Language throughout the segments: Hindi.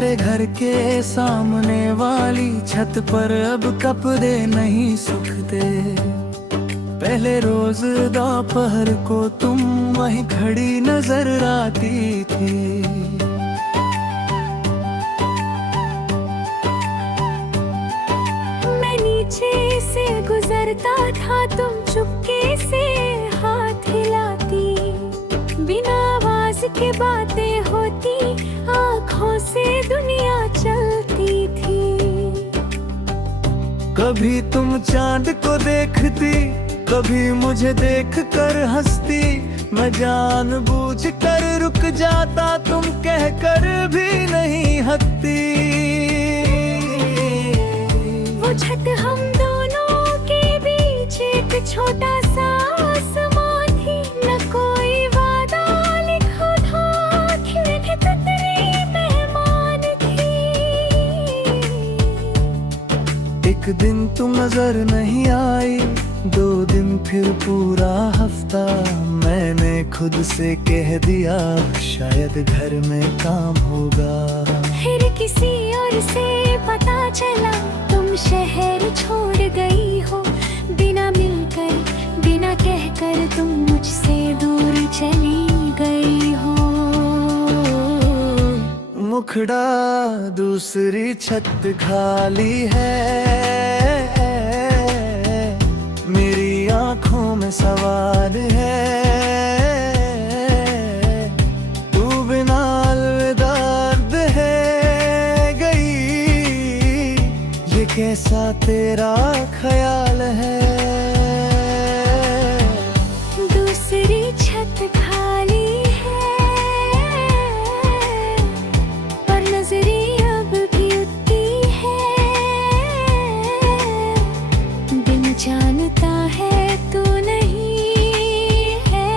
मेरे घर के सामने वाली छत पर अब कपड़े नहीं सूखते। पहले रोज दोपहर को तुम वहीं खड़ी नजर आती थी। मैं नीचे से गुजरता था, तुम चुपके से हाथ हिलाती। बिना आवाज के बातें होती, आँखों से दुनिया चलती थी। कभी तुम चांद को देखती, कभी मुझे देखकर हंसती। मैं जानबूझकर रुक जाता, तुम कहकर भी नहीं हंसती। वो छत हम दोनों के बीच एक छोटा सा आसमां थी। न कोई वादा लिखा था, खिलते ततरे मेहमान थी। एक दिन तुम नजर नहीं आई, 2 दिन फिर पूरा हफ्ता। मैंने खुद से कह दिया शायद घर में काम होगा। फिर किसी और से पता चला, तुम शहर छोड़ गई हो। बिना मिलकर, बिना कहकर तुम मुझसे दूर चली गई हो। मुखड़ा दूसरी छत खाली है, मेरी आंखों में सवाल है। तू बिना अलविदा है गई, ये कैसा तेरा ख्याल है। दूसरी छत खाली है, पर नजरें अब भी उठती है। दिन जानता है तू नहीं है,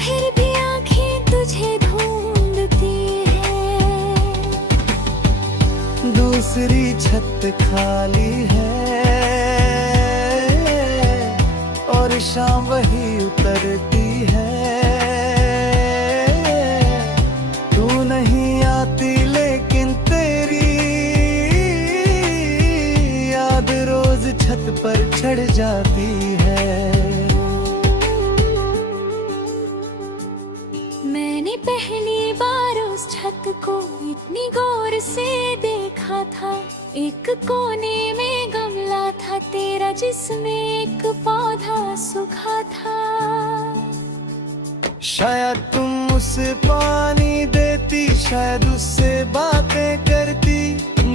फिर भी आंखें तुझे ढूंढती है। दूसरी छत खाली है और शाम वही उतरती है। तू नहीं आती लेकिन तेरी याद रोज छत पर चढ़ जाती है। मैंने पहली बार उस छत को इतनी गौर से देखा था। एक कोने में गमला था तेरा, जिसमें एक पौधा सूखा था। शायद तुम उसे पानी देती, शायद उससे बातें करती।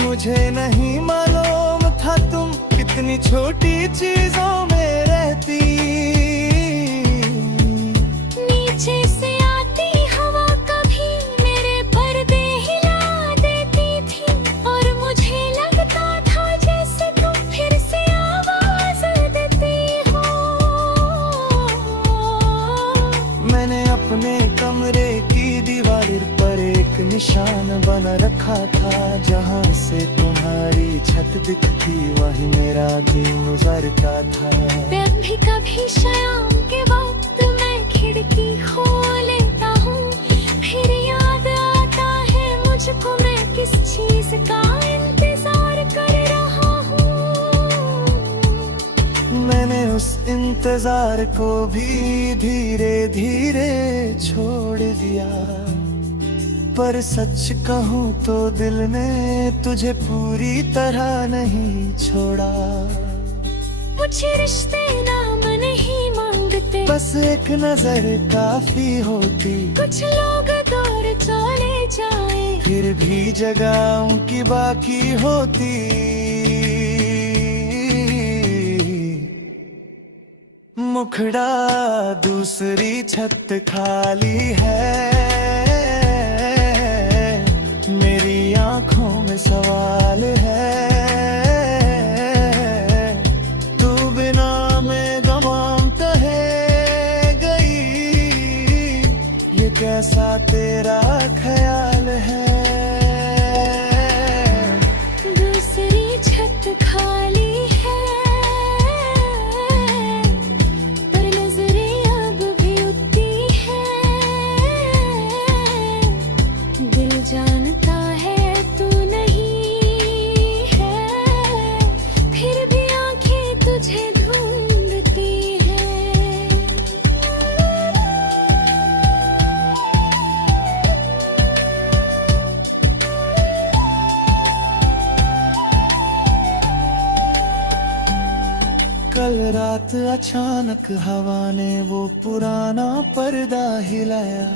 मुझे नहीं मालूम था तुम कितनी छोटी चीजों में रहती। नीचे से आती हवा कभी मेरे पर्दे हिला देती थी, और मुझे लगता था जैसे तुम फिर से आवाज देती हो। मैंने अपने कमरे की दीवार पर एक निशान बना रखा था। जहाँ से तुम्हारी छत दिखती वहीं मेरा दिल गुजरता था। कभी कभी शाम के वक्त मैं खिड़की खोल लेता हूँ, फिर याद आता है मुझको मैं किस चीज का इंतजार कर रहा हूँ। मैंने उस इंतजार को भी धीरे धीरे छोड़ दिया, पर सच कहूँ तो दिल ने तुझे पूरी तरह नहीं छोड़ा। मुझे रिश्ते नाम नहीं मांगते, बस एक नजर काफी होती। कुछ लोग दूर चले जाए, फिर भी जगह उनकी बाकी होती। मुखड़ा दूसरी छत खाली है, मेरी आंखों में सवाल है। तू बिना में गवाम कहे गई, ये कैसा तेरा ख्याल है। दूसरी छत खाली है, पर नजरें अब भी उठती है। दिल जानता है रात अचानक हवा ने वो पुराना पर्दा हिलाया।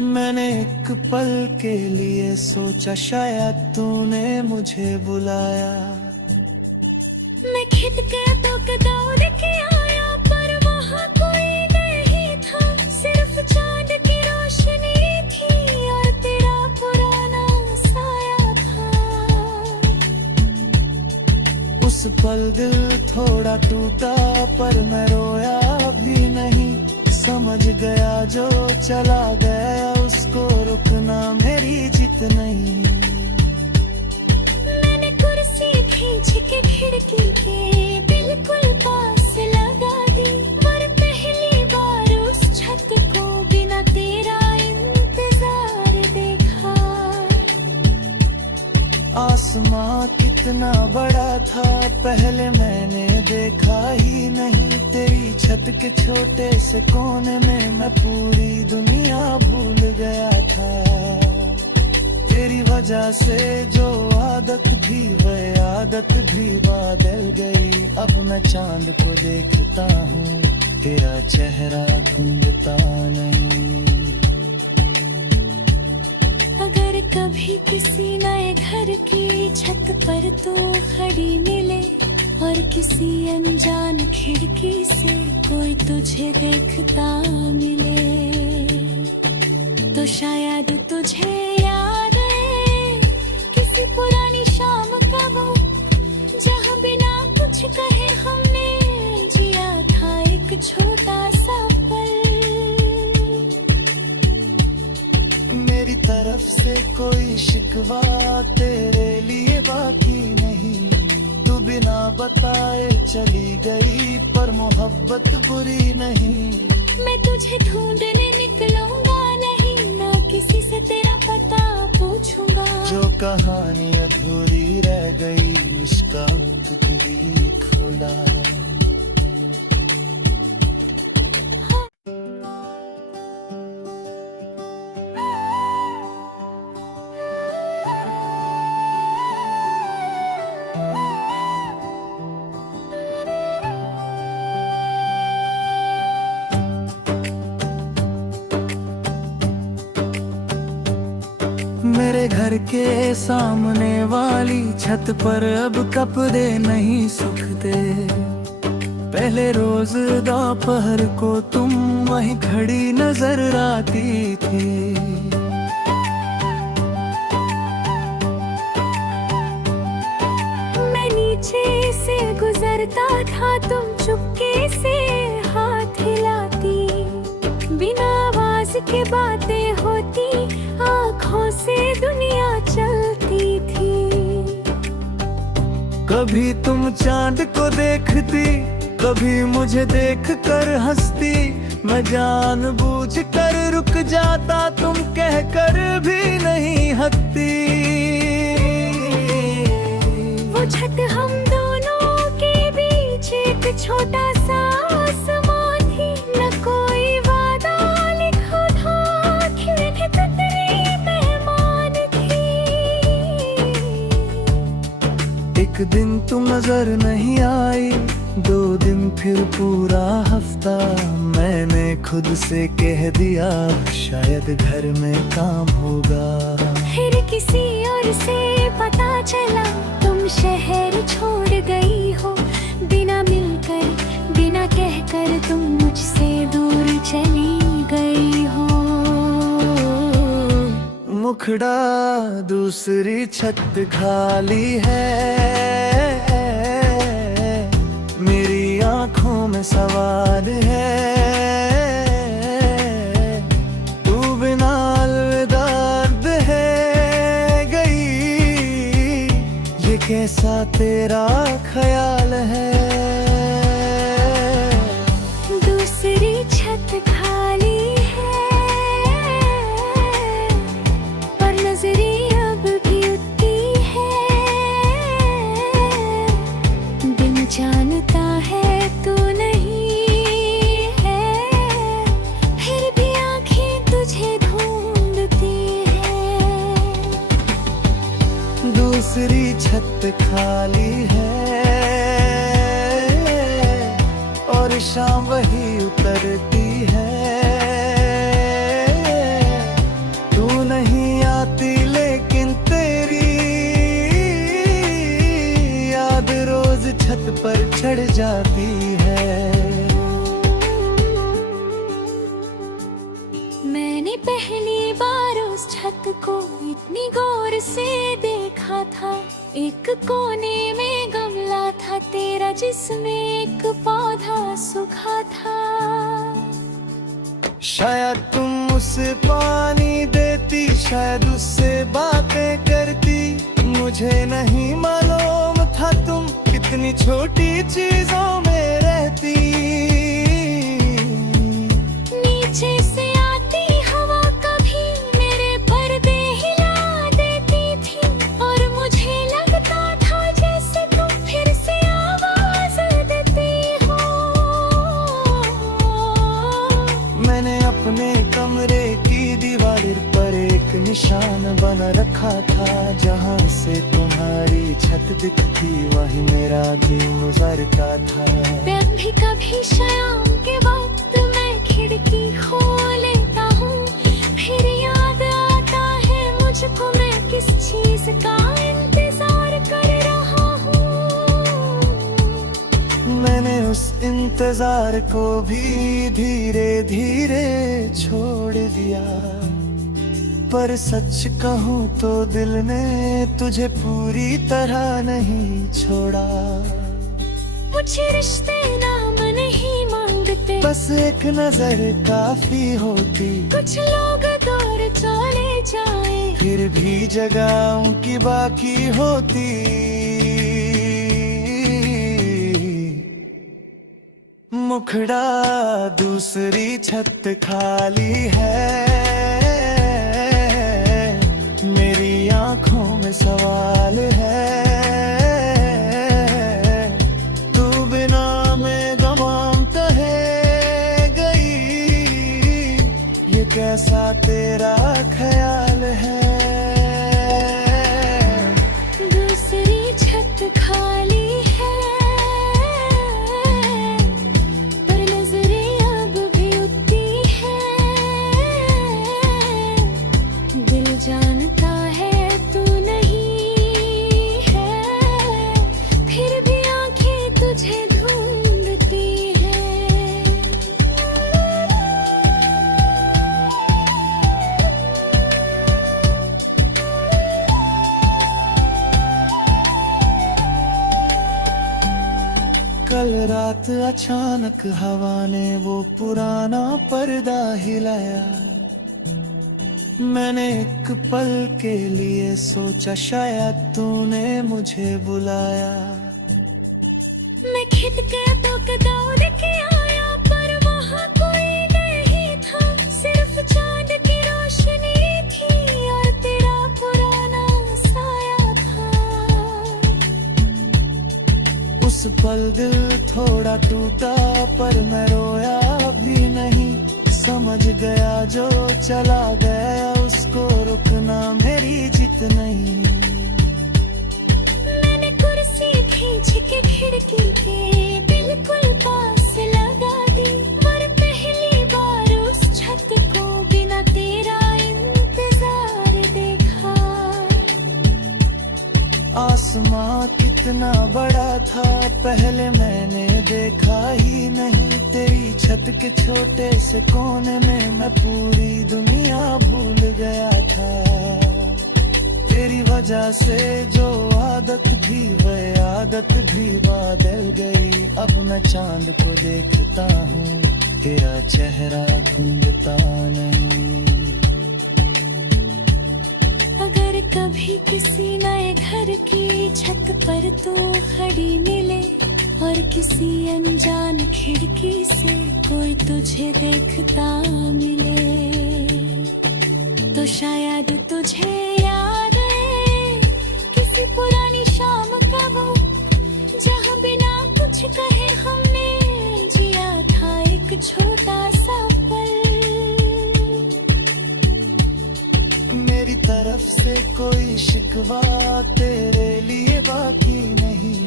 मैंने एक पल के लिए सोचा शायद तूने मुझे बुलाया। मैं खिद के तो दौड़ के आया पर वहाँ कोई नहीं था, सिर्फ चांद की रोशनी थी और तेरा पुराना साया था। उस पल दिल थोड़ा टूटा पर मैं रोया भी नहीं। समझ गया जो चला गया उसको रुकना मेरी जीत नहीं। मैंने कुर्सी खींच के खिड़की के बिल्कुल पास लगा दी, पर पहली बार उस छत को बिना तेरा इंतजार देखा। आसमां कितना बड़ा था पहले मैंने देखा ही नहीं। तेरी छत के छोटे से कोने में मैं पूरी दुनिया भूल गया था। तेरी वजह से जो आदत भी वह आदत भी बदल गई। अब मैं चांद को देखता हूँ तेरा चेहरा ढूंढता नहीं। अगर कभी किसी नए घर की छत पर तू खड़ी मिले और किसी अनजान खिड़की से कोई तुझे देखता मिले, तो शायद तुझे याद है किसी पुरानी शाम का वो, जहाँ बिना कुछ कहे हमने जिया था एक छोटा सा पल। मेरी तरफ से कोई शिकवा तेरे लिए बाकी नहीं। तू बिना बताए चली गई पर मोहब्बत बुरी नहीं। मैं तुझे ढूंढने निकलूंगा नहीं, ना किसी से तेरा पता पूछूंगा। जो कहानी अधूरी रह गई उसका अंत भी खुला। मेरे घर के सामने वाली छत पर अब कपड़े नहीं सूखते। पहले रोज दोपहर को तुम वहीं खड़ी नजर आती थी। मैं नीचे से गुजरता था, तुम चुपके से हाथ हिलाती, बिना आवाज के बातें होती, आँखों से दुनिया चलती थी। कभी तुम चांद को देखती, कभी मुझे देखकर हंसती। मैं जानबूझकर रुक जाता, तुम कहकर भी नहीं हंसती। वो छत हम दोनों के बीच एक छोटा सा आसमां थी, न कोई वादा लिखा था, खिड़की कितनी मेहमान थी। एक दिन तुम नजर नहीं आई, 2 दिन फिर पूरा हफ्ता। मैंने खुद से कह दिया शायद घर में काम होगा। फिर किसी और से पता चला तुम शहर छोड़ गई हो, बिना मिलकर बिना कहकर तुम मुझसे दूर चली गई हो। मुखड़ा दूसरी छत खाली है, मेरी आंखों में सवाल है। तू बिना दर्द है गई, ये कैसा तेरा ख्याल है। दूसरी छत खाली है पर नजरें अब भी उठती है। दिन जानता है तू नहीं है, फिर भी आंखें तुझे ढूंढती है। दूसरी छत खाली है, है। तू नहीं आती लेकिन तेरी याद रोज छत पर चढ़ जाती है। मैंने पहली बार उस छत को इतनी गौर से देखा था। एक कोने में गमला था तेरा जिसमें एक पौधा सूखा था। शायद तुम उसे पानी देती, शायद उससे बातें करती। मुझे नहीं मालूम था तुम कितनी छोटी चीजों में रहती। नीचे से आती हवा कभी मेरे पर्दे हिला देती थी, और मुझे लगता था जैसे तुम फिर से आवाज देती हो। मैंने अपने कमरे की दीवार पर एक निशान बना रखा था। जहाँ से तुम्हारी छत दिखती वही मेरा दिल गुजरता था। भी कभी शाम के वक्त मैं खिड़की खोल लेता हूँ, फिर याद आता है मुझको मैं किस चीज का इंतजार कर रहा हूँ। मैंने उस इंतजार को भी धीरे धीरे छोड़ दिया, पर सच कहूँ तो दिल ने तुझे पूरी तरह नहीं छोड़ा। मुझे रिश्ते नाम नहीं मांगते, बस एक नजर काफी होती। कुछ लोग दूर चले जाए, फिर भी जगह उनकी बाकी होती। मुखड़ा दूसरी छत खाली है, मेरी आंखों में सवाल है। तू बिना में गवाम कहे गई, ये कैसा तेरा ख्याल है। दूसरी छत खाली है, पर नजरें अब भी उठती है। दिल जानता है तू नहीं है, फिर भी आंखें तुझे ढूंढती है। कल रात अचानक हवा ने वो पुराना पर्दा हिलाया। मैंने एक पल के लिए सोचा शायद तूने मुझे बुलाया। मैं खिद के तो दौड़ के आया, पर वहाँ कोई नहीं था। सिर्फ चांद की रोशनी थी और तेरा पुराना साया था। उस पल दिल थोड़ा टूटा, पर मैं रोया भी नहीं। समझ गया जो चला गया उसको रुकना मेरी जीत नहीं। मैंने कुर्सी खींच के खिड़की के बिल्कुल पास लगा दी, और पहली बार उस छत को बिना तेरा इंतजार देखा। आसमां कितना बड़ा था पहले मैंने देखा ही नहीं। तेरी छत के छोटे से कोने में मैं पूरी दुनिया भूल गया था। तेरी वजह से जो आदत थी वह आदत भी बदल गई। अब मैं चांद को देखता हूँ, तेरा चेहरा ढूंढता नहीं। अगर कभी किसी नए घर की छत पर तू खड़ी मिले, और किसी अनजान खिड़की से कोई तुझे देखता मिले, तो शायद तुझे याद है किसी पुरानी शाम का वो, जहाँ बिना कुछ कहे हमने जिया था एक छोटा सा पल। मेरी तरफ से कोई शिकवा तेरे लिए बाकी नहीं।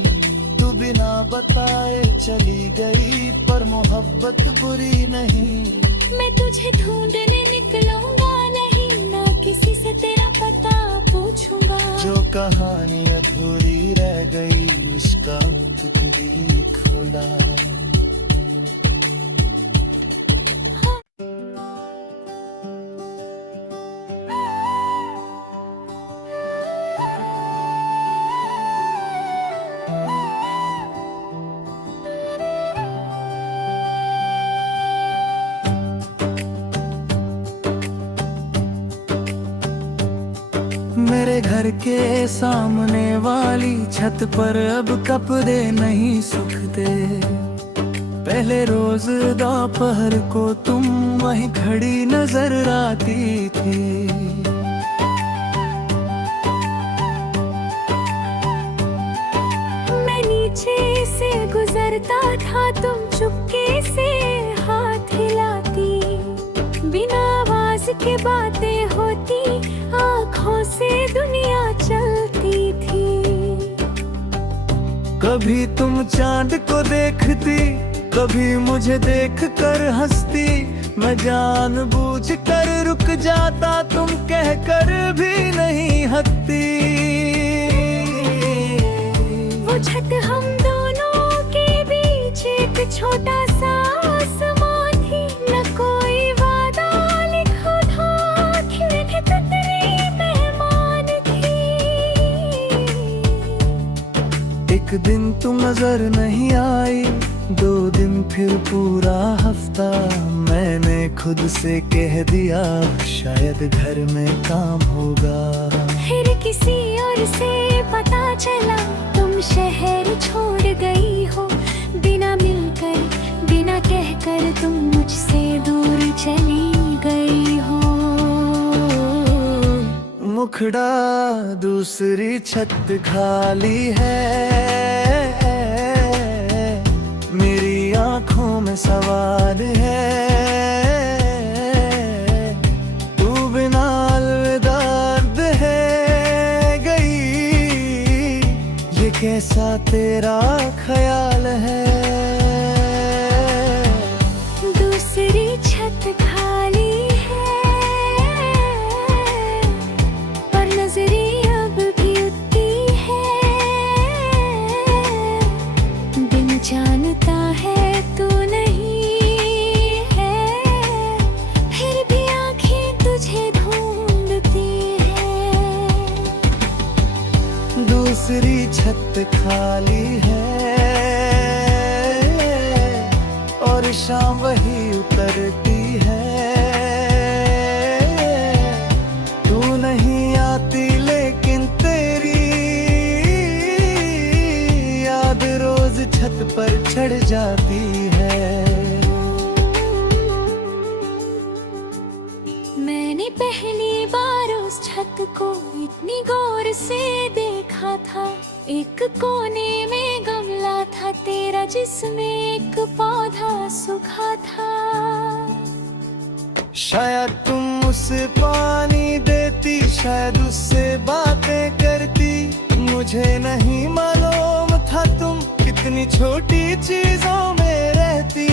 तू बिना बताए चली गई, पर मोहब्बत बुरी नहीं। का तुक भी खोला। मेरे घर के सामने वाली छत पर अब कपड़े नहीं सूखते। पहले रोज दोपहर को तुम वहीं खड़ी नजर आती थी। मैं नीचे से गुजरता था, तुम चुपके से हाथ हिलाती। बिना आवाज के बातें होती, आँखों से दुनिया चलती थी। कभी तुम चांद को देखती, कभी मुझे देख कर हंसती। मैं जानबूझ कर रुक जाता, तुम कहकर भी नहीं हंसती। वो छत हम दोनों के बीच एक छोटा सा आसमां थी। न कोई वादा लिखा था, खिड़की तकरी मेहमान थी। एक दिन तुम नजर नहीं आई, 2 दिन फिर पूरा हफ्ता। मैंने खुद से कह दिया शायद घर में काम होगा। फिर किसी और से पता चला, तुम शहर छोड़ गई हो। बिना मिलकर, बिना कहकर तुम मुझसे दूर चली गई हो। मुखड़ा दूसरी छत खाली है, मेरी आंखों में सवाल है। तू बिना अलविदा है गई, ये कैसा तेरा ख्याल है। दूसरी छत खाली है, पर नजरें अब भी उठती है। दिन जानता है तू नहीं है, फिर भी आंखें तुझे ढूंढती है। दूसरी छत खाली है और शाम वही उतरती है। तू नहीं आती लेकिन तेरी याद रोज छत पर चढ़ जाती है। मैंने पहली बार उस छत को इतनी गौर से देखा था। एक कोने में गमला था तेरा, जिसमें एक पौधा सूखा था। शायद तुम उसे पानी देती, शायद उससे बातें करती। मुझे नहीं मालूम था तुम कितनी छोटी चीजों में रहती।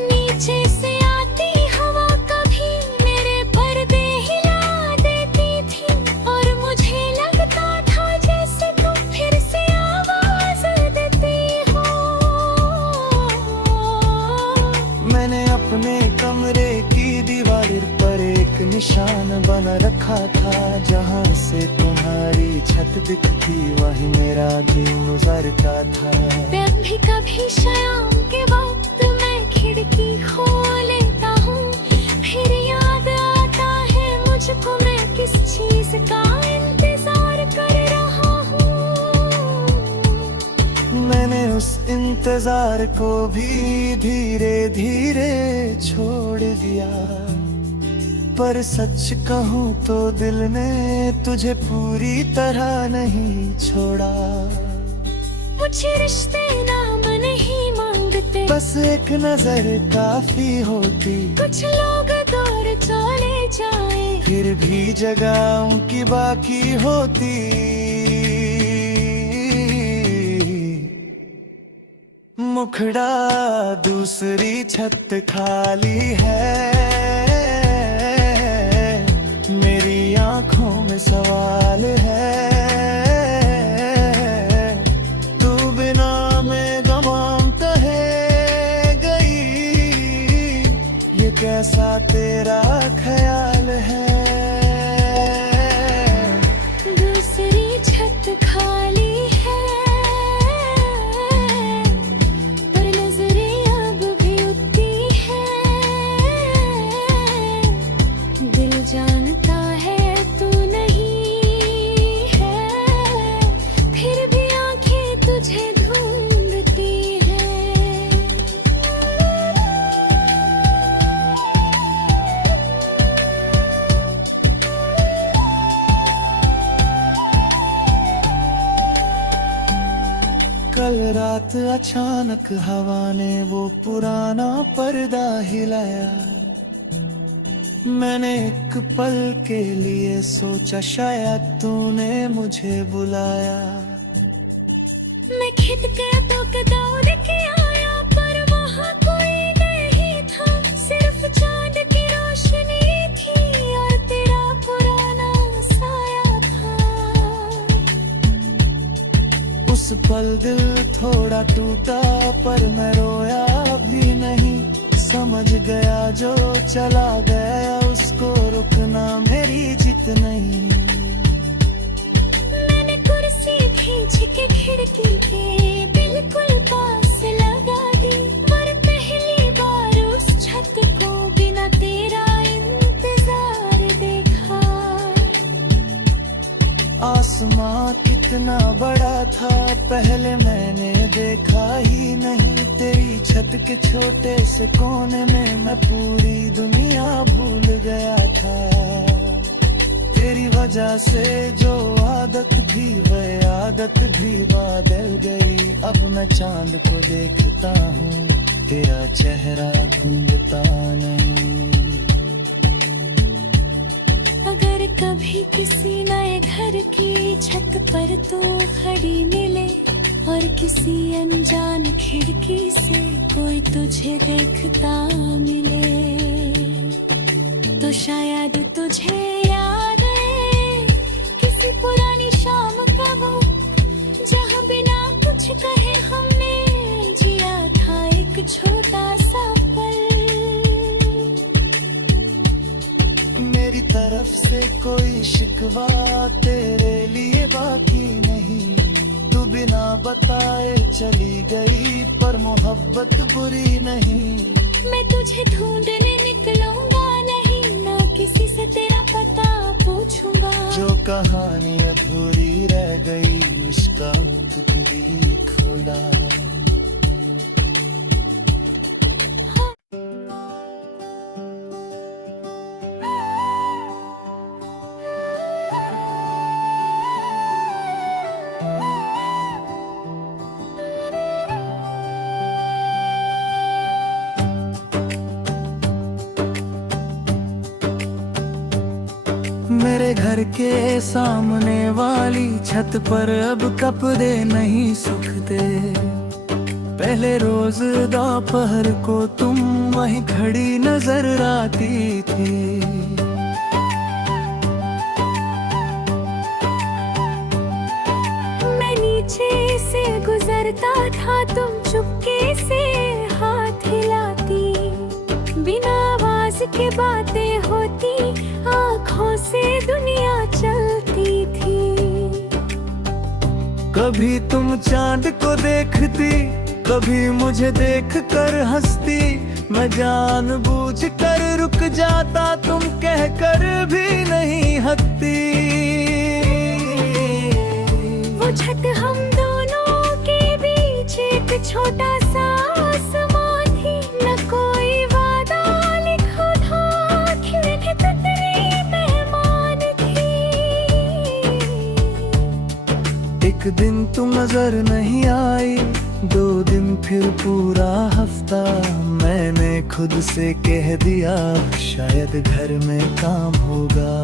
नीचे से आती हवा कभी मेरे पर्दे हिला देती थी, और मुझे लगता था जैसे तुम फिर से आवाज देती हो। मैंने अपने कमरे की दीवार पर एक निशान बना रखा था। जहाँ से तुम्हारी छत दिखती वही मेरा दिल गुजरता था। भी कभी शाम के वक्त मैं खिड़की खोल लेता हूँ, फिर याद आता है मुझको मैं किस चीज का इंतजार कर रहा हूँ। मैंने उस इंतजार को भी धीरे धीरे छोड़ दिया, पर सच कहूँ तो दिल ने तुझे पूरी तरह नहीं छोड़ा। मुझे रिश्ते नाम नहीं मांगते, बस एक नजर काफी होती। कुछ लोग दूर चले जाए, फिर भी जगह उनकी बाकी होती। मुखड़ा दूसरी छत खाली है, मेरी आंखों में सवाल है। कैसा तेरा ख्याल है। दूसरी छत खाली है, पर नजरें अब भी उठती है। दिल जानता है तू नहीं है, फिर भी आंखें तुझे ढूंढती है। कल रात अचानक हवा ने वो पुराना पर्दा हिलाया। मैंने एक पल के लिए सोचा शायद तूने मुझे बुलाया। मैं खिद के तो दौड़ के आया, पर वहाँ कोई नहीं था। सिर्फ चांद की रोशनी थी और तेरा पुराना साया था। उस पल दिल थोड़ा टूटा, पर मैं रोया भी नहीं। समझ गया जो चला गया उसको रुकना मेरी जीत नहीं। मैंने कुर्सी खींच के खिड़की के बिल्कुल पास लगा दी, पर पहली बार उस छत को बिना तेरा इंतजार देखा। आसमां कितना बड़ा था पहले मैंने देखा ही नहीं। तेरी छत के छोटे से कोने में मैं पूरी दुनिया भूल गया था। तेरी वजह से जो आदत थी वह आदत भी बदल गई। अब मैं चांद को देखता हूँ, तेरा चेहरा ढूंढता नहीं। अगर कभी किसी नए घर की छत पर तू खड़ी मिले और किसी अनजान खिड़की से कोई तुझे देखता मिले, तो शायद तुझे याद है किसी पुरानी शाम का वो, जहाँ बिना कुछ कहे हमने जिया था एक छोटा सा पल। मेरी तरफ से कोई शिकवा तेरे लिए बाकी नहीं। तू बिना बताए चली गई, पर मोहब्बत बुरी नहीं। मैं तुझे ढूंढने निकलूंगा नहीं, ना किसी से तेरा पता पूछूंगा। जो कहानी अधूरी रह गई उसका वक्त भी खुला। मेरे घर के सामने वाली छत पर अब कपड़े नहीं सूखते। पहले रोज दोपहर को तुम वहीं खड़ी नजर आती थी। मैं नीचे से गुजरता था, तुम चुपके से हाथ हिलाती। बिना आवाज के बातें होती, आँखों से दुनिया चलती थी। कभी तुम चांद को देखती, कभी मुझे देख कर हंसती। मैं जानबूझ कर रुक जाता, तुम कह कर भी नहीं हंसती। वो छत हम दोनों के बीच एक छोटा सा आसमां थी। न कोई वादा लिखा था, खिड़की तेरी मेहमान थी। एक दिन तुम नजर नहीं आई, 2 दिन फिर पूरा हफ्ता। मैंने खुद से कह दिया शायद घर में काम होगा।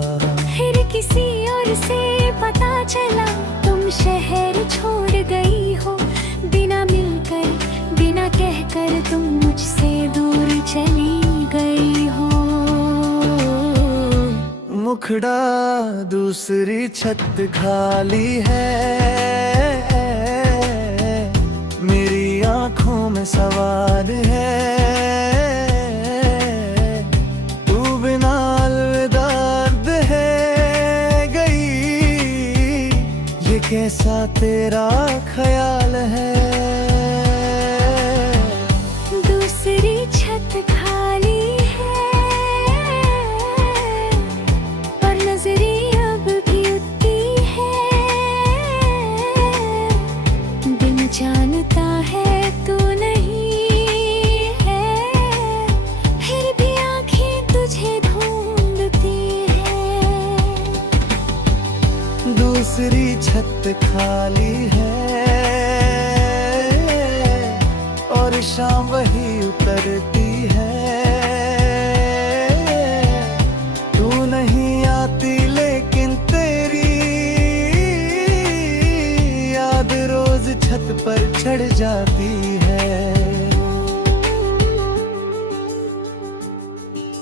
फिर किसी और से पता चला तुम शहर छोड़ गई हो। बिना मिलकर बिना कहकर तुम मुझसे दूर चली गई हो। मुखड़ा दूसरी छत खाली है, मेरी आंखों में सवाल है। तेरा ख्याल है। दूसरी छत खाली है पर नजरें अब भी उठती है। दिन जानता है तू नहीं है, फिर भी आंखें तुझे ढूंढती है। दूसरी छत खाली है और शाम वही उतरती है। तू नहीं आती लेकिन तेरी याद रोज छत पर चढ़ जाती है।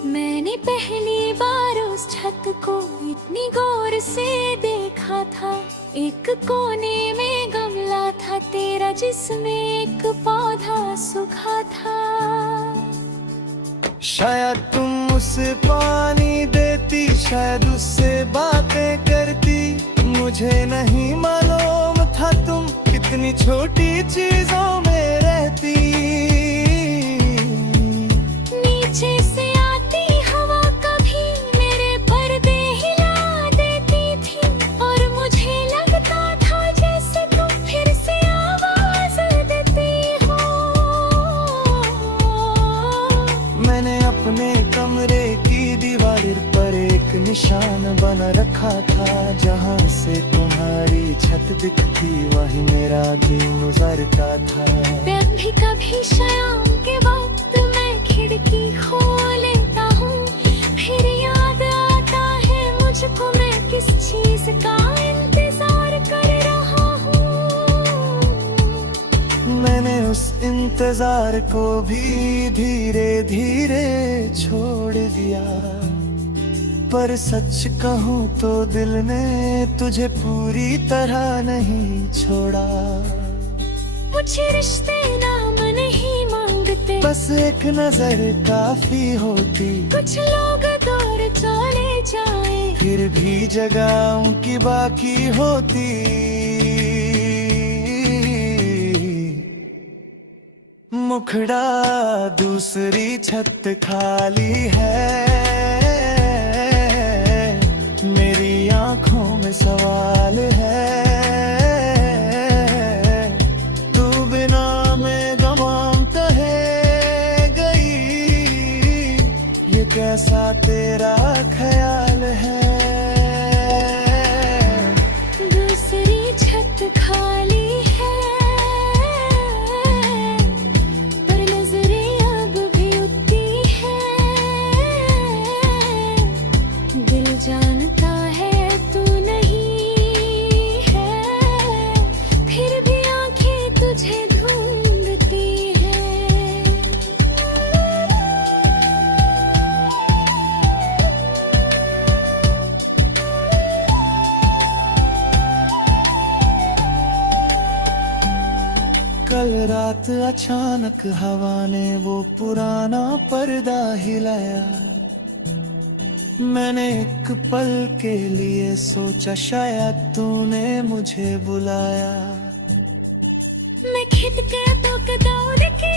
मैंने पहली बार उस छत को इतनी गौर से देखा था। एक कोने में गमला था तेरा जिसमें एक पौधा सूखा था। शायद तुम उसे पानी देती, शायद उससे बातें करती। मुझे नहीं मालूम था तुम कितनी छोटी चीजों में रहती। नीचे से आती हवा कभी मेरे पर्दे हिला देती थी और मुझे लगता था जैसे तुम फिर से आवाज देती हो। मैंने अपने कमरे की दीवार पर एक निशान बना रखा था। जहाँ से तुम्हारी छत दिखती वही मेरा दिल गुजरता था। भी कभी शाम के वक्त मैं खिड़की खोल लेता हूँ, फिर याद आता है मुझको मैं किस चीज का इंतजार कर रहा हूँ। मैंने उस इंतजार को भी धीरे धीरे छोड़ दिया, पर सच कहूँ तो दिल ने तुझे पूरी तरह नहीं छोड़ा। मुझे रिश्ते नाम नहीं मांगते, बस एक नजर काफी होती। कुछ लोग दूर चले जाए फिर भी जगह उनकी बाकी होती। मुखड़ा दूसरी छत खाली है, मेरी आंखों में सवाल है। तू बिना में गवाम कहे गई, ये कैसा तेरा ख्याल है। दूसरी छत खाली है पर नजरें अब भी उठती है। दिल जानता है तू नहीं है, फिर भी आंखें तुझे ढूंढती है। कल रात अचानक हवा ने वो पुराना पर्दा हिलाया। मैंने एक पल के लिए सोचा शायद तूने मुझे बुलाया। मैं खिद के तो दौड़ के